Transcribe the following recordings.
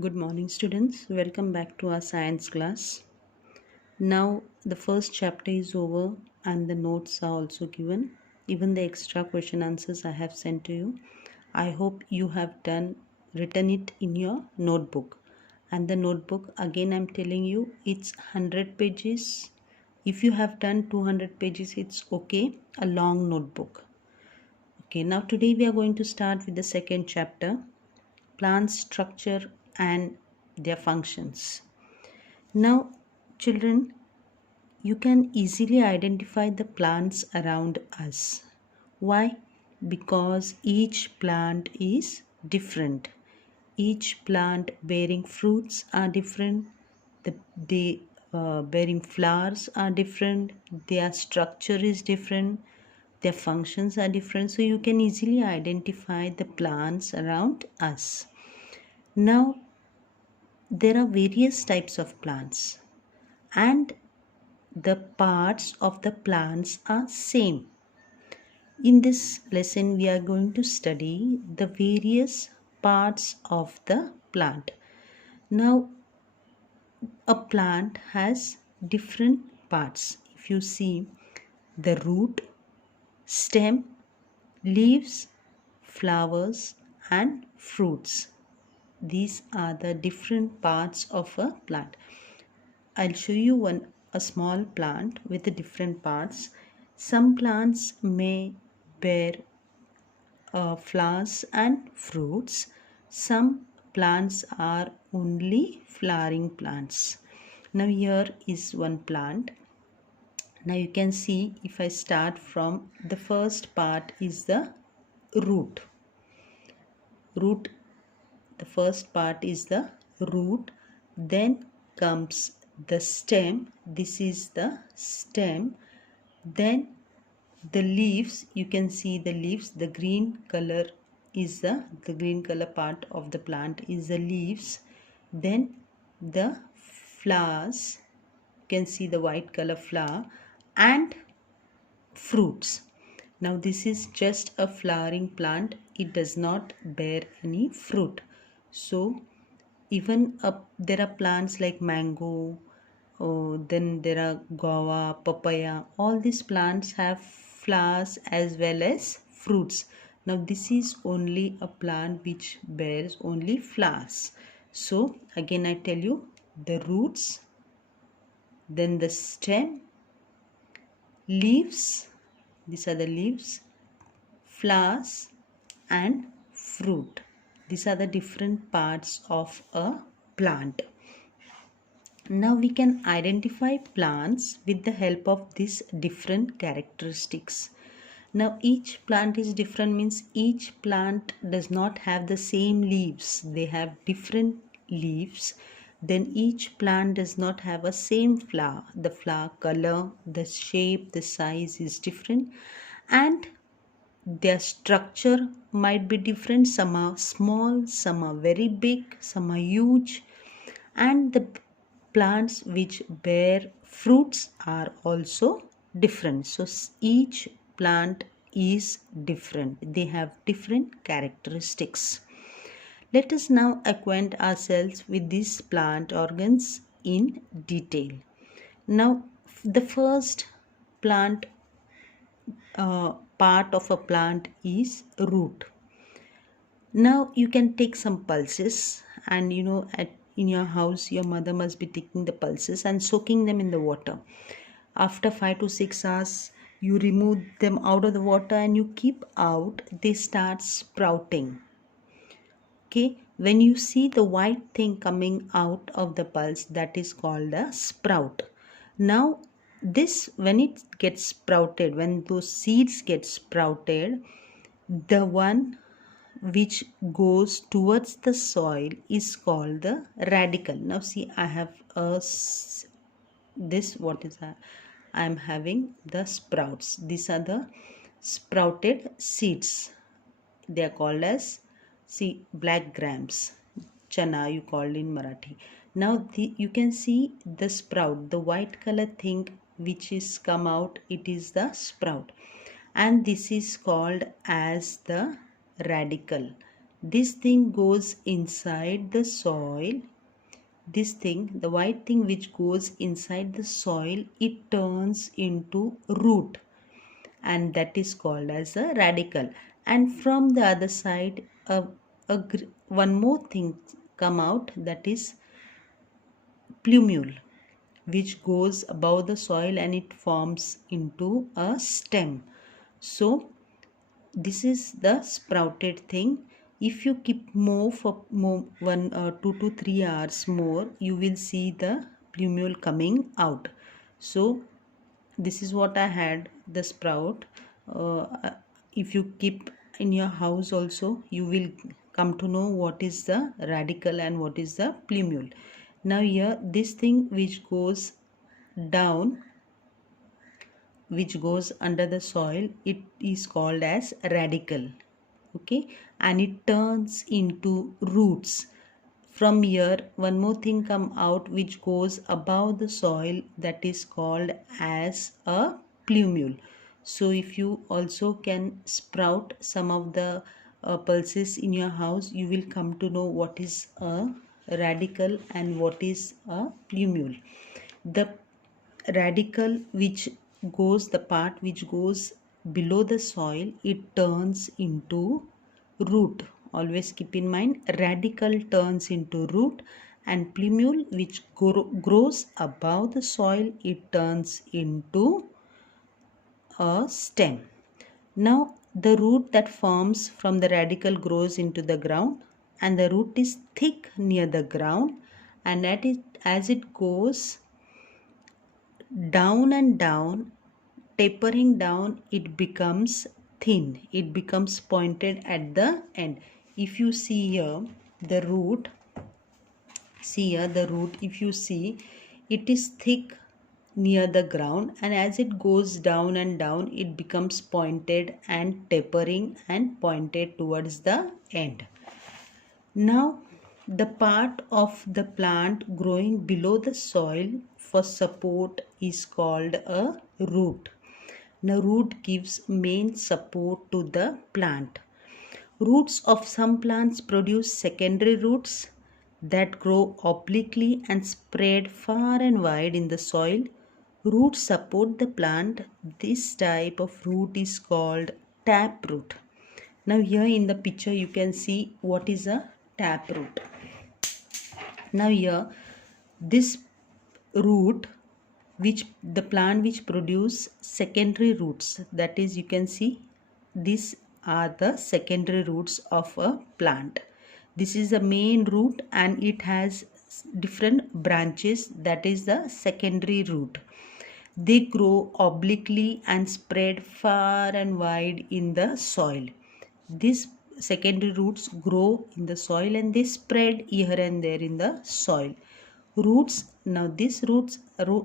Good morning, students. Welcome back to our science class. Now, the first chapter is over and the notes are also given. Even the extra question answers I have sent to you. I hope you have written it in your notebook. And the notebook, again, I'm telling you, it's 100 pages. If you have done 200 pages, it's okay. A long notebook. Okay, now today we are going to start with the second chapter, plant structure and their functions. Now, children, you can easily identify the plants around us. Why? Because each plant is different. Each plant bearing fruits are different. The bearing flowers are different. Their structure is different. Their functions are different. So you can easily identify the plants around us. Now, there are various types of plants and the parts of the plants are same. In this lesson we are going to study the various parts of the plant. Now a plant has different parts. If you see the root, stem, leaves, flowers and fruits. These are the different parts of a plant. I'll show you a small plant with the different parts. Some plants may bear flowers and fruits. Some plants are only flowering plants. Now here is one plant. Now you can see, if I start from the first part is the root. The first part is the root. Then comes the stem. This is the stem. Then the leaves, you can see the leaves, the green color is the green color part of the plant is the leaves. Then the flowers, you can see the white color flower and fruits. Now this is just a flowering plant, it does not bear any fruit. So even there are plants like mango, then there are guava, papaya. All these plants have flowers as well as fruits. Now this is only a plant which bears only flowers. So again I tell you, the roots, then the stem, leaves, these are the leaves, flowers and fruit. These are the different parts of a plant. Now we can identify plants with the help of these different characteristics. Now each plant is different, means each plant does not have the same leaves. They have different leaves. Then each plant does not have a same flower. The flower color, the shape, the size is different, and their structure might be different. Some are small, some are very big, some are huge, and the plants which bear fruits are also different. So each plant is different. They have different characteristics. Let us now acquaint ourselves with these plant organs in detail. Now the first plant part of a plant is root. Now you can take some pulses, and in your house your mother must be taking the pulses and soaking them in the water. After 5 to 6 hours you remove them out of the water and you keep out, they start sprouting. Okay, when you see the white thing coming out of the pulse, that is called a sprout. Now this, when it gets sprouted, when those seeds get sprouted, the one which goes towards the soil is called the radicle. Now see, I have I am having the sprouts. These are the sprouted seeds. They are called as, see, black grams, chana you called in Marathi. Now you can see the sprout, the white color thing which is come out, it is the sprout, and this is called as the radicle. This thing goes inside the soil. This thing, the white thing which goes inside the soil, it turns into root, and that is called as a radicle. And from the other side, one more thing come out, that is plumule, which goes above the soil and it forms into a stem. So this is the sprouted thing. If you keep more for 2 to 3 hours more, you will see the plumule coming out. So this is what I had, the sprout. If you keep in your house also, you will come to know what is the radicle and what is the plumule. Now here, this thing which goes down, which goes under the soil, it is called as radicle. Okay, and it turns into roots. From here, one more thing come out which goes above the soil, that is called as a plumule. So if you also can sprout some of the pulses in your house, you will come to know what is a radicle and what is a plumule. The radicle which goes, the part which goes below the soil, it turns into root. Always keep in mind, radicle turns into root, and plumule which grows above the soil, it turns into a stem. Now the root that forms from the radicle grows into the ground, and the root is thick near the ground, and as it goes down and down, tapering down, it becomes thin, it becomes pointed at the end. If you see here the root, if you see, it is thick near the ground, and as it goes down and down, it becomes pointed and tapering and pointed towards the end. Now, the part of the plant growing below the soil for support is called a root. Now, root gives main support to the plant. Roots of some plants produce secondary roots that grow obliquely and spread far and wide in the soil. Roots support the plant. This type of root is called taproot. Now here in the picture you can see what is a taproot. Now here, this root, which the plant which produce secondary roots, that is, you can see these are the secondary roots of a plant. This is the main root and it has different branches, that is the secondary root. They grow obliquely and spread far and wide in the soil. These secondary roots grow in the soil and they spread here and there in the soil. Now these roots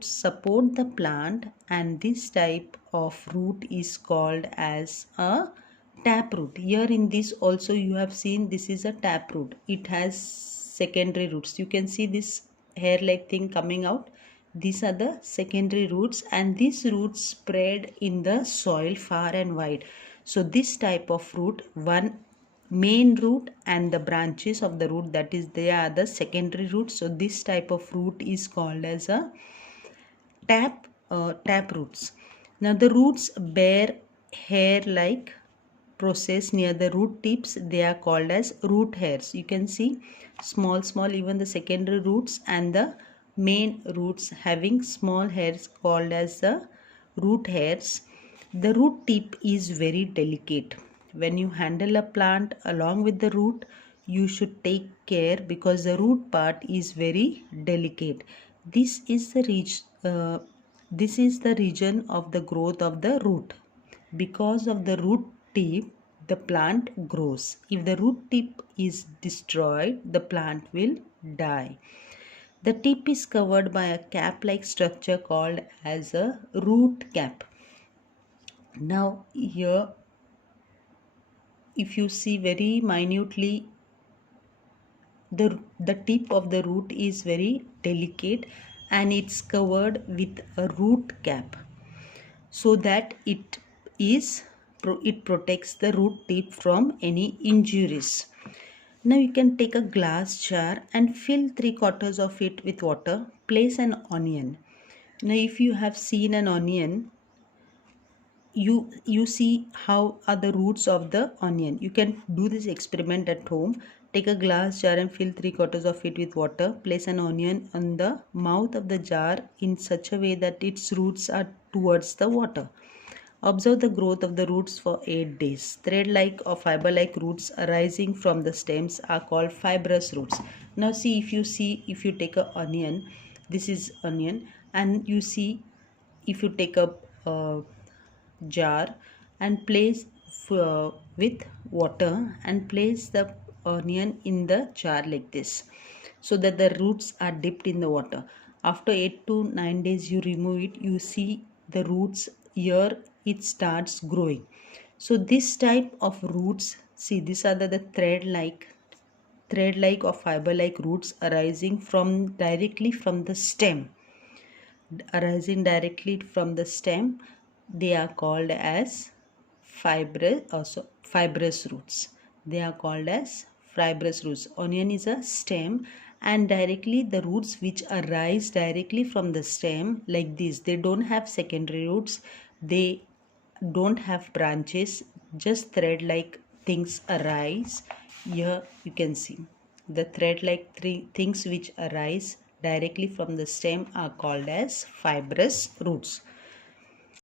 support the plant, and this type of root is called as a taproot. Here in this also you have seen, this is a taproot. It has secondary roots. You can see this hair-like thing coming out. These are the secondary roots, and these roots spread in the soil far and wide. So this type of root, one main root and the branches of the root, that is, they are the secondary roots. So this type of root is called as a tap roots. Now the roots bear hair-like process near the root tips. They are called as root hairs. You can see small even the secondary roots and the main roots having small hairs called as the root hairs. The root tip is very delicate. When you handle a plant along with the root, you should take care because the root part is very delicate. This is the region of the growth of the root. Because of the root tip, the plant grows. If the root tip is destroyed, the plant will die. The tip is covered by a cap-like structure called as a root cap. Now here, if you see very minutely, the tip of the root is very delicate and it's covered with a root cap so that it is it protects the root tip from any injuries. Now you can take a glass jar and fill 3/4 of it with water. Place an onion. Now if you have seen an onion, you see how are the roots of the onion. You can do this experiment at home. Take a glass jar and fill 3/4 of it with water. Place an onion on the mouth of the jar in such a way that its roots are towards the water. Observe the growth of the roots for 8 days. Thread-like or fiber-like roots arising from the stems are called fibrous roots. Now if you take a onion, this is onion, and you see if you take a jar and place with water and place the onion in the jar like this, so that the roots are dipped in the water. After 8 to 9 days you remove it, you see the roots here, it starts growing. So this type of roots, see, these are the thread like or fiber like roots arising directly from the stem. They are called as fibrous roots. They are called as fibrous roots. Onion is a stem, and directly the roots which arise directly from the stem like this, they don't have secondary roots, they don't have branches, just thread like things arise. Here you can see the thread like things which arise directly from the stem are called as fibrous roots.